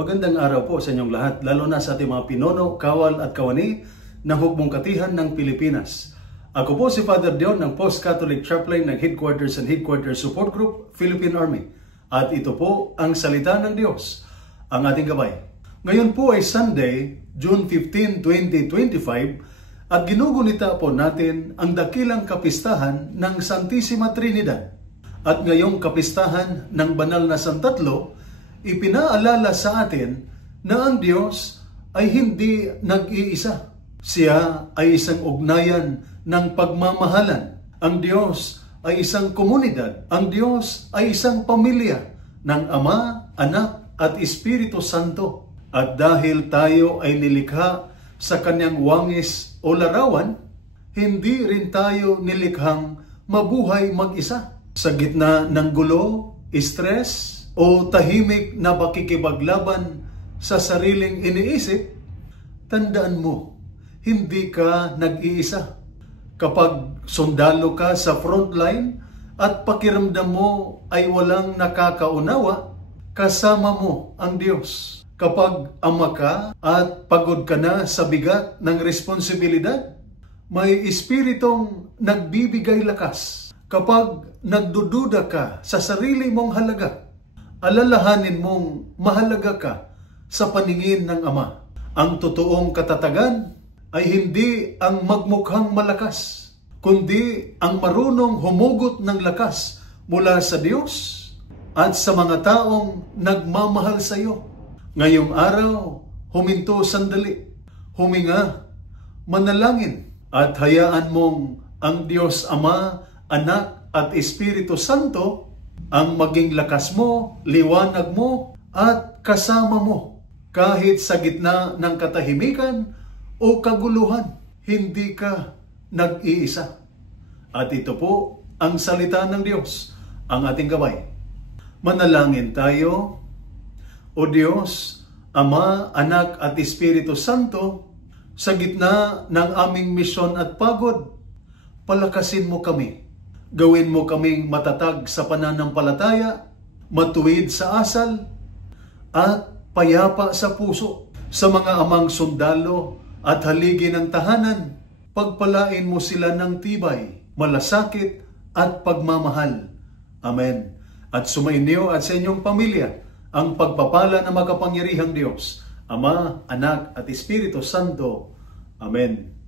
Magandang araw po sa inyong lahat, lalo na sa ating mga pinuno, kawal at kawani ng Hukbong Katihan ng Pilipinas. Ako po si Father Dion ng Post-Catholic Chaplain ng Headquarters and Headquarters Support Group, Philippine Army. At ito po ang Salita ng Diyos, ang ating gabay. Ngayon po ay Sunday, June 15, 2025 at ginugunita po natin ang dakilang kapistahan ng Santissima Trinidad. At ngayong kapistahan ng Banal na Santatlo, ipinaalala sa atin na ang Diyos ay hindi nag-iisa. Siya ay isang ugnayan ng pagmamahalan. Ang Diyos ay isang komunidad. Ang Diyos ay isang pamilya ng Ama, Anak at Espiritu Santo. At dahil tayo ay nilikha sa kanyang wangis o larawan, hindi rin tayo nilikhang mabuhay mag-isa. Sa gitna ng gulo, stress, o tahimik na pakikipaglaban sa sariling iniisip, tandaan mo, hindi ka nag-iisa. Kapag sundalo ka sa frontline at pakiramdam mo ay walang nakakaunawa, kasama mo ang Diyos. Kapag ama ka at pagod ka na sa bigat ng responsibilidad, may espiritong nagbibigay lakas. Kapag nagdududa ka sa sarili mong halaga, alalahanin mong mahalaga ka sa paningin ng Ama. Ang totoong katatagan ay hindi ang magmukhang malakas, kundi ang marunong humugot ng lakas mula sa Diyos at sa mga taong nagmamahal sa iyo. Ngayong araw, huminto sandali, huminga, manalangin, at hayaan mong ang Diyos Ama, Anak at Espiritu Santo ang maging lakas mo, liwanag mo, at kasama mo. Kahit sa gitna ng katahimikan o kaguluhan, hindi ka nag-iisa. At ito po ang salita ng Diyos, ang ating gabay. Manalangin tayo. O Diyos, Ama, Anak at Espiritu Santo, sa gitna ng aming misyon at pagod, palakasin mo kami. Gawin mo kaming matatag sa pananampalataya, matuwid sa asal, at payapa sa puso. Sa mga amang sundalo at haligi ng tahanan, pagpalain mo sila ng tibay, malasakit at pagmamahal. Amen. At sumainyo at sa inyong pamilya ang pagpapala ng makapangyarihang Diyos, Ama, Anak at Espiritu Santo. Amen.